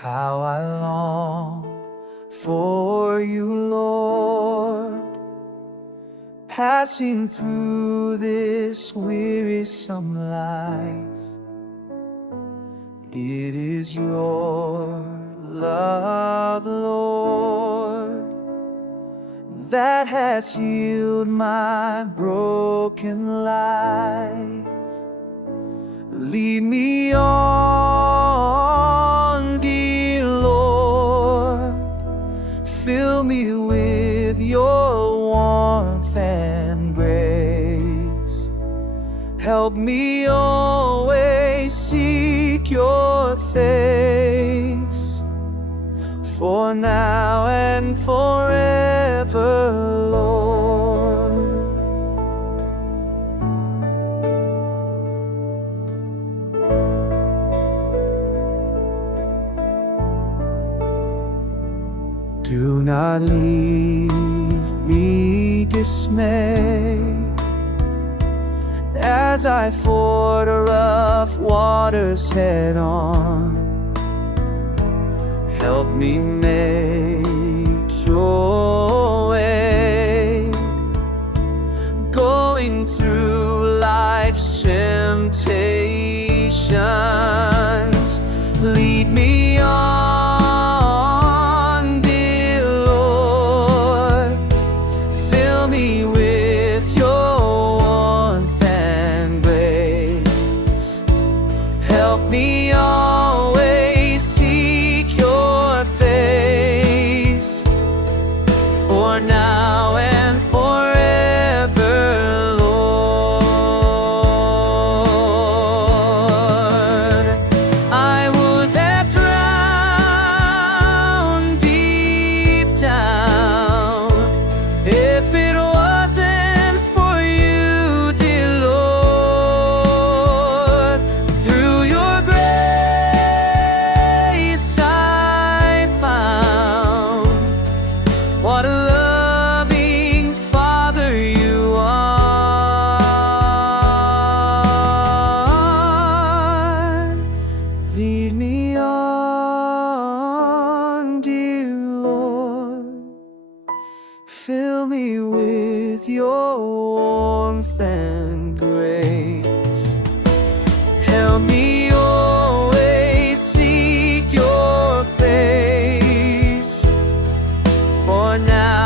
How I long for you, Lord, passing through this wearisome life. It is your love, Lord, that has healed my broken life. Lead me on, dear Lord, fill me with your warmth and grace. Help me always seek your face, for now and forever, Lord. Do not leave me dismayed as I ford a rough waters head on. Help me make your way, going through life's temptations. Lead me on, dear Lord, fill me with your warmth and grace. Help me always seek your face, for now and forever, Lord. I would have drowned deep down if it wasn't for you, dear Lord. Through your grace I found what a loving Father you are. Lead me on, dear Lord, fill me with your warmth and grace. Help me always seek your face, for now